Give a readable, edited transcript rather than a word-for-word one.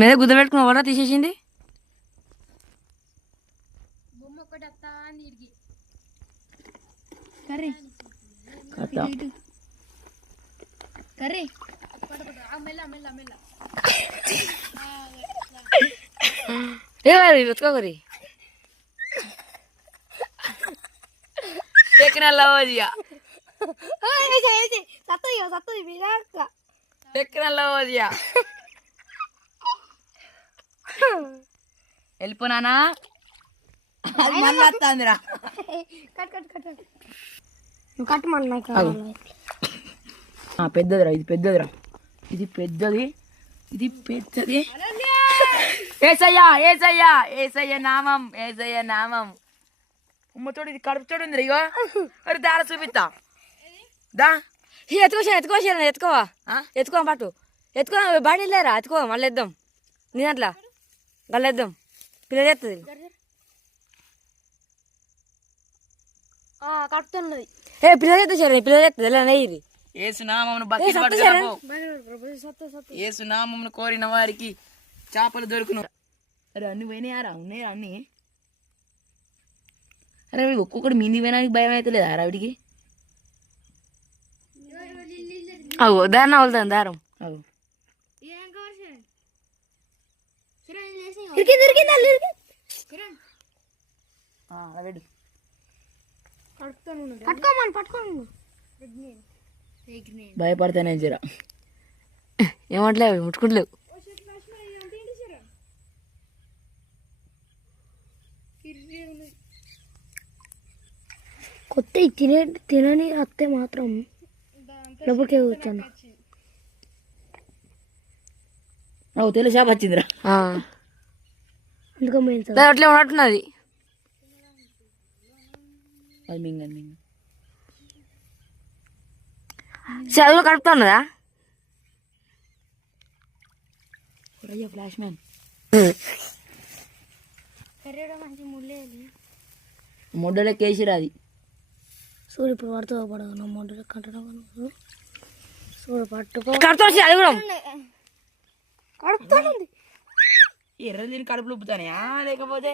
మీద గుద్ద పెట్టుకుని ఎవరా తీసేసింది కర్రీ కర్రీ వెతుకోకరి టెక్నల్ అవ్వదియా టెక్నల్ అవ్వదియా వెళ్ళిపోనానా అది మళ్ళీ వస్తుందిరా పెద్దదిరా ఇది పెద్దదిరా ఇది పెద్దది ఇది పెద్దది ఏసయ్యా ఏసయ్యా ఏసయ్య నామం ఏసయ్య నామం ఉమ్మతోడు ఇది కడుపుతోడు ఉంది ఇగో అరే దార చూపిస్తా దా ఎత్తుకోసాను ఎత్తుకోవా ఎత్తుకో పాటు ఎత్తుకో బాడీ లేరా ఎత్తుకో మళ్ళీ వేద్దాం నీ దాంట్లో గల్లేద్దాం పిల్లలు ఎత్తుంది కడుపుతున్నది ఏ పిల్లలు ఎత్తా సరే పిల్లలు ఎత్తుంది ఎలా ఇది ఏసునామమును ఏసునామమును కోరిన వారికి చేపలు దొరుకును. అరే అన్ని పోయినాయారా ఉన్నాయా అన్ని? అరే ఒక్కొక్కటి మింది పోయినానికి భయం అయితే లేదా ఆవిడికి? అవు దారం అవుతాను దారం అవు భయపడతానే జరా ఏమంటలేవు ముట్టుకుంటలేవు. కొత్త తినని అత్తే మాత్రం లోపలికే కూర్చోండి. తెలు షాప్ వచ్చిందిరా అట్లే ఉన్నట్టున్నది. అది మింగ మింగ చదువు కడుపుతున్నదా ఫ్లాష్ మ్యాన్ మొడ్డలే కేసిరా అది సూర్య ఇప్పుడు పడుతుందో పడదు నా మొడ్డలు కట్టడం సూర్య పట్టుకో కడుపుతుంది అది కూడా కడుపుతుంది ఎర్ర దీని కడుపులు ఉప్పుతానే లేకపోతే